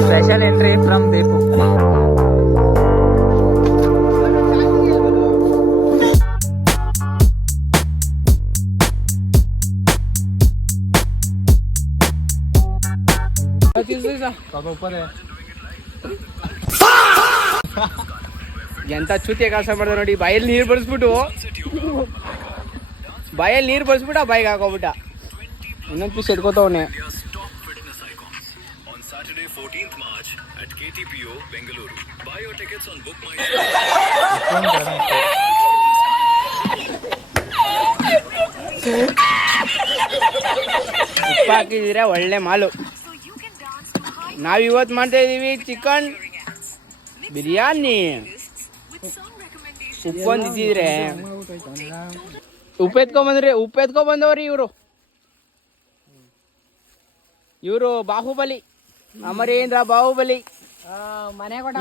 Special entry from Deepu. ಎಂತ ಚೂತಿಯ ಕೆಲಸ ಮಾಡ್ದ ನೋಡಿ. ಬಾಯಲ್ಲಿ ನೀರು ಬರ್ಸ್ಬಿಟ್ಟು ಬಾಯಿಗೆ ಹಾಕೋಬಿಟ್ಟ. ಇನ್ನೊಂದು piece ಎಡ್ಕೋತವನೆ. Saturday 14th March at KTPO Bengaluru. Buy your tickets on Book My ಉಪ್ಪು ಹಾಕಿದ್ರೆ ಒಳ್ಳೆ ಮಾಲು. ನಾವಿವತ್ತು ಮಾಡ್ತಾ ಇದೀವಿ ಚಿಕನ್ ಬಿರಿಯಾನಿ. ಉಪ್ಪು ಅಂದಿದ್ರೆ ಉಪ್ಪು ಎತ್ಕೊಂಡ್ಬಂದವ್ರಿ ಇವರು ಬಾಹುಬಲಿ, ಅಮರೇಂದ್ರ ಬಾಹುಬಲಿ.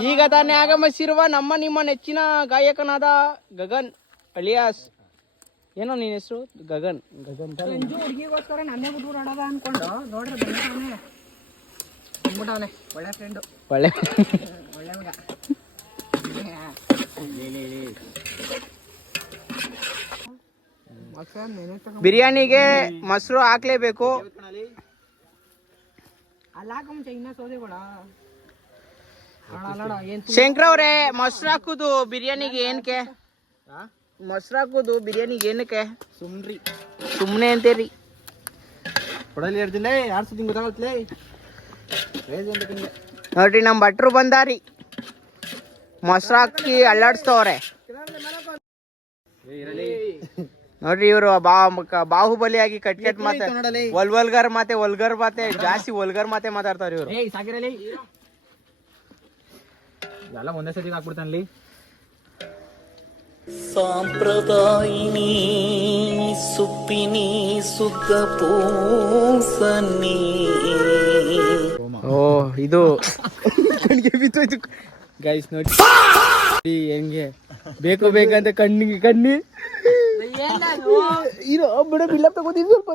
ಈಗ ತಾನೇ ಆಗಮಿಸಿರುವ ನಿಮ್ಮ ನೆಚ್ಚಿನ ಗಾಯಕನಾದ ಗಗನ್ ಅಲಿಯಾಸ್, ಏನೋ ನಿನ್ನ ಹೆಸರು? ಗಗನ್ ಹುಡುಗಿಗೋಸ್ಕರ ನನ್ನೇ ಬಿಟ್ಬಿಟ್ಟು ಆಡೋದ ಅನ್ಕೊಂಡು ನೋಡ್ರಿ ಬಂದ್ಬಿಟ್ಟವನೆ. ಒಳ್ಳೆ ಫ್ರೆಂಡು, ಒಳ್ಳೆ ಮಗ. ಬಿರಿಯಾನಿಗೆ ಮೊಸರು ಹಾಕ್ಲೇಬೇಕು. ಶಂಕರ ಅವ್ರೆ, ಮೊಸರು ಹಾಕುದು ಬಿರಿಯಾನಿಗೆ ಏನಕ್ಕೆ? ಮೊಸರು ಹಾಕುದು ಬಿರಿಯಾನಿಗೆ ಏನಕ್ಕೆ? ಸುಮ್ನೆ ಅಂತೇರಿ. ನೋಡ್ರಿ ನಮ್ ಭಟ್ರು ಬಂದಾರಿ, ಮೊಸರು ಹಾಕಿ ಅಲ್ಲಾಡ್ಸ್ತವ್ರೆ ನೋಡ್ರಿ. ಇವರು ಬಾಹುಬಲಿಯಾಗಿ ಕಟ್ ಮಾತೆ ವಲ್ಗರ್ ಮಾತೆ ಜಾಸ್ತಿ ವಲ್ಗರ್ ಮಾತೆ ಮಾತಾಡ್ತಾರ ಇವರು. ಎಲ್ಲ ಒಂದೇ ಸತಿ ಹಾಕ್ಬಿಡ್ತಾನಲ್ಲಿ. ಸಾಂಪ್ರದಾಯಿನಿ ಸುಪ್ಪಿನಿ ಸುತ್ತ ಪೂಸನಿ. ಓ ಇದು ಕಣ್ಣಿಗೆ ಬಿತ್ತೋಯ್ತು ಗೈಸ್. ನೋಡಿ ಹೆಂಗೆ ಬೇಕಂತ ಕಣ್ಣಿ ಇರೋ ಬಿಡ ಬಿಲ್ಲ ತಗೋತೀನಿ ಸ್ವಲ್ಪ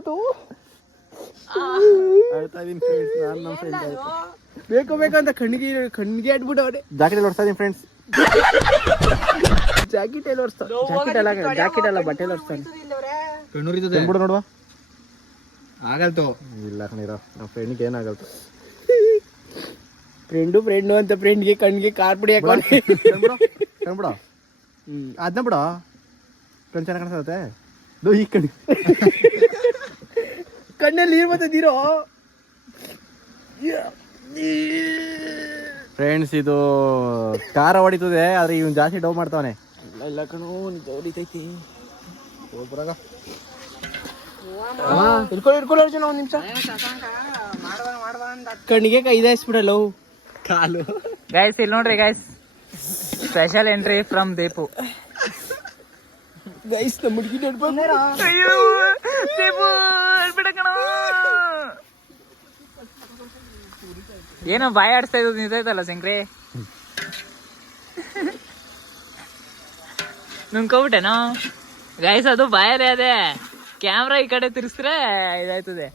ಬೇಕಂತ ಕಣ್ಣಿಗೆ ಅಡ್ಬಿಟ್ಟವ್ರೆ. ಜಾಕೆಟ್ ಎಲ್ಲ ಹೊಡ್ತಾ ಇದೀನಿ ಫ್ರೆಂಡ್ಸ್. ಜಾಕೆಟ್ ಎಲ್ಲ ಬಟ್ಟೆ ಎಲ್ಲ ಹೊಡ್ತಾನೆ. ಕಣ್ಣೂರಿದ್ದು ನೋಡುವ ಆಗಲ್ತು. ಇಲ್ಲ ಕಣೀರ, ನಮ್ಮ ಫ್ರೆಂಡ್ಗೆ ಏನಾಗಲ್ತು. ಫ್ರೆಂಡು ಅಂತ ಫ್ರೆಂಡ್ಗೆ ಕಣ್ಣಿಗೆ ಕಾರ್ ಪುಡಿ ಹಾಕೊಂಡು ಕಣ್ಬಿಡ. ಅದನ್ನ ಬಿಡ, ಕಣ್ ಚೆನ್ನಾಗಿ ಕಾಣಿಸ್ತದೆ. ಈ ಕಣ್ಣಲ್ಲಿ ನೀರು ಬರ್ತದಿರೋ ಫ್ರೆಂಡ್ಸ್. ಇದು ಕಾರ ಹೊಡಿತದೆ, ಆದ್ರೆ ಇವ್ನು ಜಾಸ್ತಿ ಡೌ ಮಾಡ್ತಾವನೆ. ಇಲ್ಲ ಕಣೋ, ಹೊಡಿತೈತಿ. ಇಟ್ಕೊಳ್ಳಿ ಜನ ಒಂದ್ ನಿಮಿಷ. ಕಣ್ಣಿಗೆ ಕೈದಾಯಿಸ್ಬಿಡಲ್ಲ ಕಾಲು. ಗೈಸ್ ಇಲ್ಲಿ ನೋಡ್ರಿ guys, special entry from Deepu. Guys ನಮ್ಮ ಹುಡುಗಿ ಏನೋ ಬಾಯಿ ಆಡಿಸ್ತಾ ಇದ್ದು ನಿಂತೈತಲ್ಲ ಶಂಕ್ರಿ. ನುಂಗ್ಕೊಬಿಟ್ಟೆನೋ ಗೈಸ್. ಅದು ಬಾಯರೇ ಅದೇ, ಕ್ಯಾಮ್ರಾ ಈ ಕಡೆ ತಿರ್ಸಿದ್ರೆ ಇದಾಯ್ತದೆ.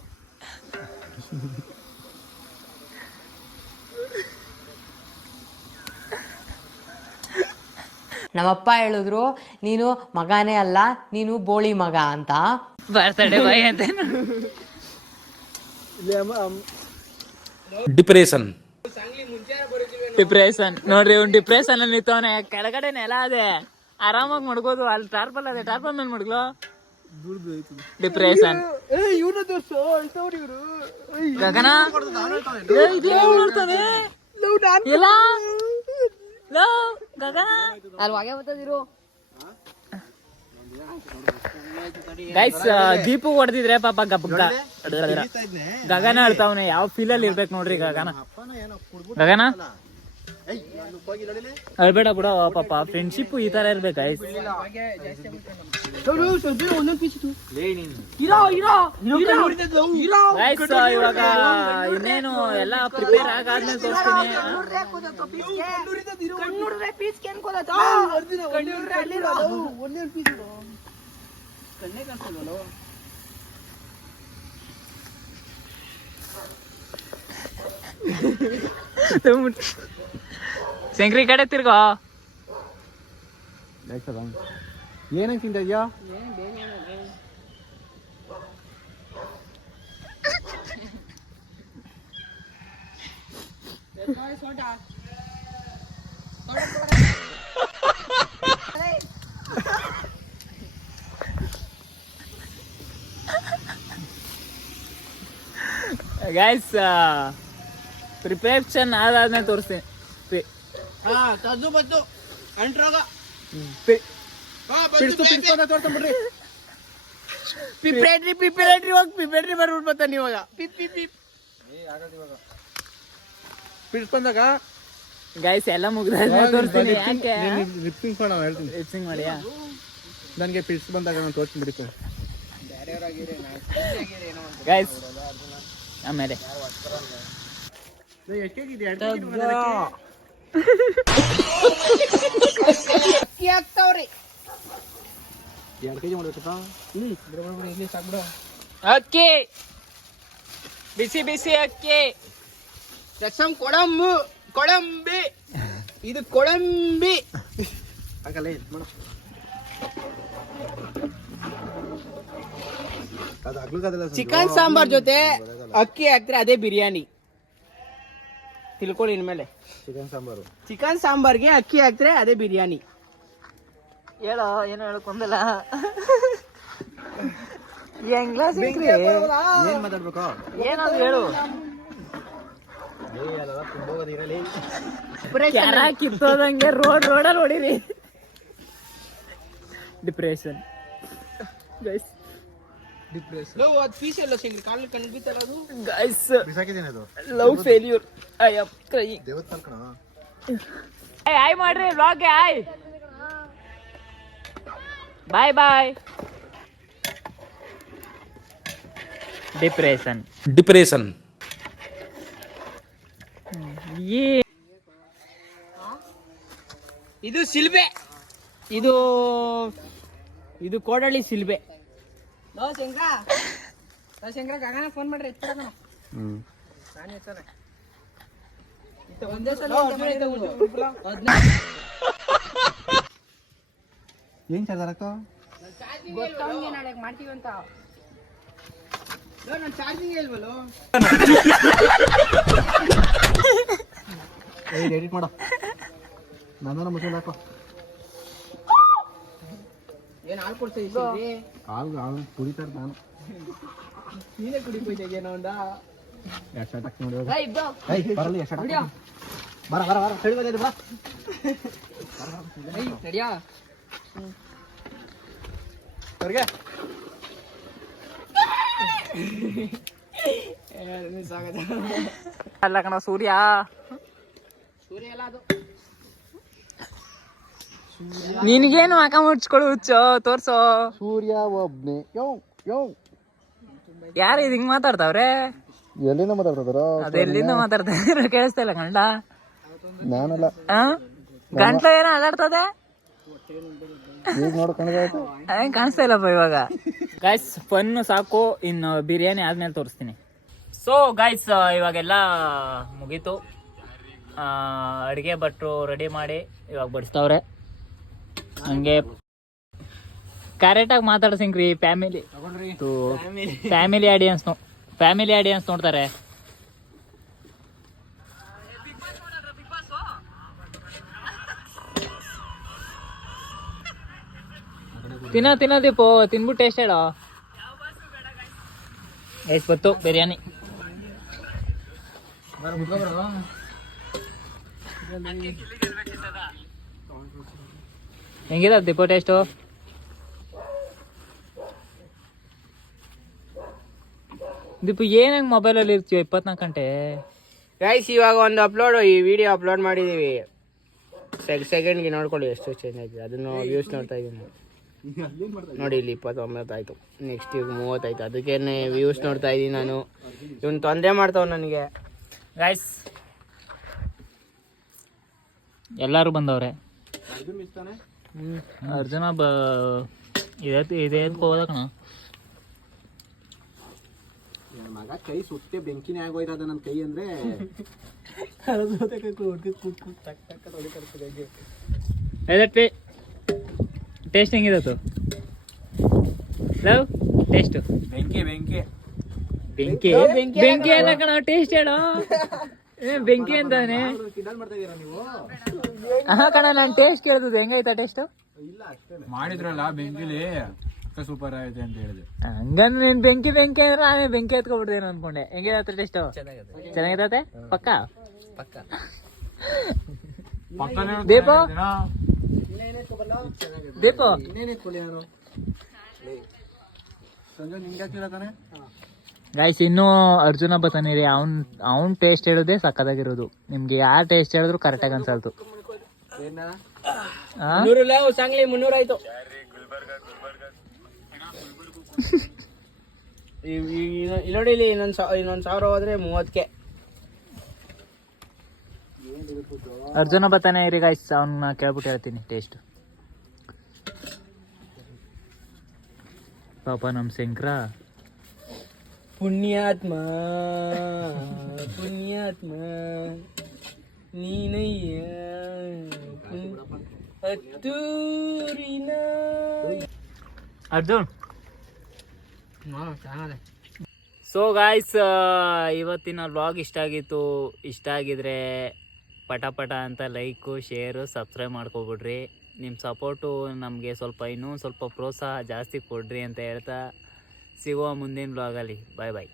ನಮ್ಮಪ್ಪ ಹೇಳಿದ್ರು, ನೀನು ಮಗನೇ ಅಲ್ಲ, ನೀನು ಬೋಳಿ ಮಗ ಅಂತ. ಬರ್ತಡೆ ಬಾಯ್ ಅಂತ. ಡಿಪ್ರೆಷನ್ ನೋಡ್ರಿ, ಇವ್ನು ಡಿಪ್ರೆಷನ್ ಅಲ್ಲಿ ನಿಂತವನೆ. ಕೆಳಗಡೆ ನೆಲ ಅದೇ, ಆರಾಮಾಗಿ ಮಡ್ಗೋದು. ಅಲ್ಲಿ ಟಾರ್ಪಲ್ ಅದೇ, ಟಾರ್ಪಲ್ ಮೇಲೆ ಮಡ್ಗ್ಲೋ. ಡಿಪ್ರೆಷನ್ ಗಗನ ಗೈಸ್. ದೀಪು ಹೊಡೆದಿದ್ರೆ ಪಾಪ ಗಗನ ಅಳ್ತಾವನೆ. ಯಾವ ಫೀಲ್ ಅಲ್ಲಿ ಇರ್ಬೇಕು ನೋಡ್ರಿ ಗಗನ. ಅಳ್ಬೇಡ ಬಿಡ ಪಾಪ, ಫ್ರೆಂಡ್ಶಿಪ್ ಈ ತರ ಇರ್ಬೇಕು ಗೈಸ್. ಇವಾಗ ಇನ್ನೇನು ಎಲ್ಲ ಪ್ರಿಪೇರ್ ಆಗಾದ್ಮೇಲೆ ತೋರಿಸ್ತೀನಿ. ಶಂಕ್ರಿ ಕಡೆ ತಿರ್ಗೋ. ಏನಂತ ತಿಂತ ಇದೆಯಾ? ಗೈಸ್ ಪ್ರಿಪರೇಷನ್ ಆದಾದ್ಮೇಲೆ ತೋರಿಸ್ತೀನಿ. ತದ್ದು ಬದ್ದು ಅಂಟ್ರಾಗ ಪಿಪ್ರೇಟ್ರಿ ಹೋಗಿ ಪಿಪ್ರೇಟ್ರಿ ಬರ್ಬಿಟ್ಟು ಬರ್ತಾನೆ ಇವಾಗ. ಪಿಡ್ಸ್ ಬಂದಾಗ ಗೈಸ್ ಎಲ್ಲ ಮುಗಿದಾದ್ಮೇಲೆ ತೋರಿಸ್ತೀನಿ. ಯಾಕೆ ಲಿಪ್ಸಿಂಗ್ ಮಾಡೋಣ ಹೇಳ್ತೀನಿ. ಲಿಪ್ಸಿಂಗ್ ಮಾಡಿಯಾ? ನನಗೆ ಪಿಡ್ಸ್ ಬಂದಾಗ ನಾನು ತೋರಿಸ್ತೀನಿ ಬಿಡಿ. ಗೈಸ್ ಆಮೇಲೆ ಆಗ್ತಾವ್ರಿ 2 kg ಮಾಡ್ಬೇಕಪ್ಪ. ಇಲ್ಲಿ ಸಾಕ್ಬಿಡು. ಅಕ್ಕಿ ಬಿಸಿ ಬಿಸಿ ಅಕ್ಕಿ. ರಸಂ ಕೊಳಂಬಿ ಇದು ಕೊಳಂಬಿ ಆಗಲ್ಲ ಮಾಡು. ಚಿಕನ್ ಸಾಂಬಾರ್ ಜೊತೆ ಅಕ್ಕಿ ಹಾಕ್ತಾರೆ ಅದೇ ಬಿರಿಯಾನಿ. ತಿಳ್ಕೊಳ್ಳಿ ಇನ್ಮೇಲೆ. ಚಿಕನ್ ಸಾಂಬಾರ್ಗೆ ಅಕ್ಕಿ ಹಾಕ್ತಾರೆ ಅದೇ ಬಿರಿಯಾನಿ. ಹೇಳೋ ಏನೋ ಹೇಳಕೊಂದಲ್ಲ. ಹೆಂಗ್ಲ ಏನ್ ಮಾತಾಡ್ಬೇಕು? ಏನಾದ್ರು ಹೇಳು. ಕ್ಯಾರ ಕಿತ್ತೋದಂಗೆ ರೋಡಲ್ಲಿ ಹೊಡಿರಿ. Depression guys. Guys love failure. I am crying. Hi ಮಾಡ್ರಿ ವ್ಲಾಗ್ಗೆ. ಹಾಯ್ ಬಾಯ್ ಬಾಯ್. ಡಿಪ್ರೆಷನ್ ಇದು ಸಿಲ್ಬೆ. ಇದು ಕೋಡಳ್ಳಿ ಸಿಲ್ಬೆ. ಶಂಕರ ಗಗನ ಫೋನ್ ಮಾಡ್ರಿ. ಏನ್ ಚಾರ್ಜ್ ಮಾಡ್ತೀವಿ ಅಂತ ಚಾರ್ಜಿಂಗ್ ಹೇಳ್ಬಲ್ಲ. ಎಡಿಟ್ ಮಾಡೋ. ನನ್ನ ಮುಚ್ಚ ಹಾಕೋ. ಏನ್ ಹಾಲು ಕೊಡ್ತೀವಿ? ಹಾಲು ಕುಡಿತಾರ. ನಾನು ನೀನೇ ಕುಡಿಬೋಯ್ತು ಏನೋ ಒಂದ. ಎರಡು ಶರ್ಟ್ ಹಾಕಿ ನೋಡಿ. ಬರಲಿ ಎರಡು ಶರ್ಟ್. ಬರ ಸರಿ ಬಂದಿದೆ ಬಾ. ಸರಿಯಾ ಹೊರಗೆ ಅಲ್ಲ ಕಣ ಸೂರ್ಯ ಎಲ್ಲ ಅದು. ನಿನಗೇನು ಹಾಕ ಮುಚ್ಕೊಳು ಹುಚ್ಚೋ ತೋರ್ಸೋ. ಸೂರ್ಯ ಒಬ್ನೇ. ಯಾರು ಇದು ಹಿಂಗ್ ಮಾತಾಡ್ತಾವ್ರೆ? ಎಲ್ಲಿಂದ ಮಾತಾಡ್ತಾರ? ಅದೆಲ್ಲಿಂದ ಮಾತಾಡ್ತಾ ಕೇಳಿಸ್ತಾ ಇಲ್ಲ ಗಂಡ. ನಾನಲ್ಲ ಗಂಟ್ಲು ಏನೋ ಅಲ್ಲಾಡ್ತದೆ. ಕಾಣಿಸ್ತಾ ಇಲ್ಲಪ್ಪ ಇವಾಗ. ಗೈಸ್ ಫನ್ ಸಾಕು. ಇನ್ನು ಬಿರಿಯಾನಿ ಆದ್ಮೇಲೆ ತೋರಿಸ್ತೀನಿ. ಸೊ ಗೈಸ್ ಇವಾಗೆಲ್ಲ ಮುಗೀತು. ಅಡುಗೆ ಭಟ್ರು ರೆಡಿ ಮಾಡಿ ಇವಾಗ ಬಡಿಸ್ತಾವ್ರೆ. ಹಂಗೆ ಕರೆಕ್ಟಾಗಿ ಮಾತಾಡ್ಸಿಂಗ್ರಿ. ಫ್ಯಾಮಿಲಿ ಆಡಿಯನ್ಸ್ ನೋಡ್ತಾರೆ. ತಿನ್ನೋ ದೀಪು ತಿನ್ಬಿಟ್ಟು ಟೇಸ್ಟ್ ಹೇಳೋ. ಎಷ್ಟು ಗೊತ್ತು ಬಿರಿಯಾನಿ. ಹೆಂಗಿದೆ ದೀಪು ಟೇಸ್ಟು? ದೀಪು ಏನಂಗೆ ಮೊಬೈಲಲ್ಲಿ ಇರ್ತೀವಿ 24 ಗಂಟೆ? ಗೈಸ್ ಇವಾಗ ಒಂದು ಈ ವಿಡಿಯೋ ಅಪ್ಲೋಡ್ ಮಾಡಿದ್ದೀವಿ. ಸೆಕೆಂಡ್ಗೆ ನೋಡ್ಕೊಳ್ಳಿ ಎಷ್ಟು ಚೇಂಜ್ ಆಗಿದೆ. ಅದನ್ನು ವ್ಯೂಸ್ ನೋಡ್ತಾ ಇದ್ದೀನಿ ನೋಡಿ. ಇಲ್ಲಿ 29 ಆಯಿತು. ನೆಕ್ಸ್ಟ್ ಈಗ 30 ಆಯಿತು. ಅದಕ್ಕೇನೆ ವ್ಯೂಸ್ ನೋಡ್ತಾ ಇದ್ದೀನಿ ನಾನು. ಇವನು ತೊಂದರೆ ಮಾಡ್ತಾವ ನನಗೆ. ಗೈಸ್ ಎಲ್ಲರೂ ಬಂದವ್ರೆ. ಅರ್ಜುನ ಇದೇ ಹೋದ ಕಣ. ಮಗ ಕೈ ಸುಟ್ಟೆ ಬೆಂಕಿನೇ ಆಗೋಯ್ತದ ನನ್ನ ಕೈ ಅಂದ್ರೆ ಟೇಸ್ಟ್ ಹೆಂಗಿದತ್ತು ಲವ್ ಟೇಸ್ಟ್? ಬೆಂಕಿ ಬೆಂಕಿ ಬೆಂಕಿ ಬೆಂಕಿ ಎಲ್ಲ ಕಣ, ಟೇಸ್ಟ್ ಹೇಳೋ. ಬೆಂಕಿ ಅಂತಾನೆ ಕಿಂಡಲ್ ಮಾಡ್ತಾ ಇದೀರಾ ನೀವು? ಕಣ, ನಾನು ಟೇಸ್ಟ್ ಕೇಳಿದ್ದು ಹೆಂಗೈತಾ ಟೇಸ್ಟ್? ಇಲ್ಲ ಅಷ್ಟೇ ಮಾಡಿದ್ರಲ್ಲ ಬೆಂಕಿಲಿ ಸೂಪರ್ ಆಗಿದೆ ಅಂತ ಹೇಳಿದೆ. ಹಂಗಂದ್ರೆ ನೀನ್ ಬೆಂಕಿ ಬೆಂಕಿ ಅಂದ್ರೆ ನಾನು ಬೆಂಕಿ ಎತ್ಕೊಬಿಡ್ತೇನೆ ಅನ್ಕೊಂಡೆ. ಹೆಂಗಿದತ್ತ ಟೇಸ್ಟ್? ಚೆನ್ನಾಗಿರತ್ತೆ ಪಕ್ಕ? ದೀಪು ದೀಪು ಇನ್ನೇನೇ ಕೊಲಿ ನಾನು ಸಂಜೆ ನಿಂಗೆ ಹಾಕಿಲ್ಲ ತಾನೆ? ಗಾಯ್ಸ್, ಇನ್ನೂ ಅರ್ಜುನ ಬತಾನಿರಿ, ಅವ್ನ್ ಟೇಸ್ಟ್ ಹೇಳೋದೇ ಸಕ್ಕತ್ತಾಗಿರೋದು. ನಿಮ್ಗೆ ಯಾರು ಟೇಸ್ಟ್ ಹೇಳಿದ್ರು ಕರೆಕ್ಟಾಗಿ ಅನ್ಸಲ್ತು. ಸಾಂಗ್ಲಿ 300 ಆಯ್ತು. ಇಲ್ಲಿ ನೋಡಿ, ಇಲ್ಲಿ ಇನ್ನೊಂದು 1000 ಹೋದ್ರೆ 30ಕ್ಕೆ. ಅರ್ಜುನ ಬತಾನೆ ಇರಿ ಗಾಯ್ಸ್, ಅವ್ನ ಕೇಳ್ಬಿಟ್ಟು ಹೇಳ್ತೀನಿ ಟೇಸ್ಟ್. ಪಾಪ ನಮ್ ಶಂಕರ ಪುಣ್ಯಾತ್ಮ ಪುಣ್ಯಾತ್ಮ ನೀನಯ್ಯ ಹತ್ತೂರಿನ. ಅರ್ಜುನ್ ಚೆನ್ನಾಗಿದೆ. ಸೊ ಗಾಯ್ಸ್, ಇವತ್ತಿನ ವ್ಲಾಗ್ ಇಷ್ಟ ಆಗಿತ್ತು. ಇಷ್ಟ ಆಗಿದ್ರೆ ಪಟ ಅಂತ ಲೈಕು, ಶೇರು, ಸಬ್ಸ್ಕ್ರೈಬ್ ಮಾಡ್ಕೊಬಿಡ್ರಿ. ನಿಮ್ಮ ಸಪೋರ್ಟು ನಮಗೆ ಇನ್ನೂ ಸ್ವಲ್ಪ ಪ್ರೋತ್ಸಾಹ ಜಾಸ್ತಿ ಕೊಡ್ರಿ ಅಂತ ಹೇಳ್ತಾ ಸಿಗುವ ಮುಂದಿನ ವ್ಲಾಗಲ್ಲಿ. ಬಾಯ್ ಬಾಯ್.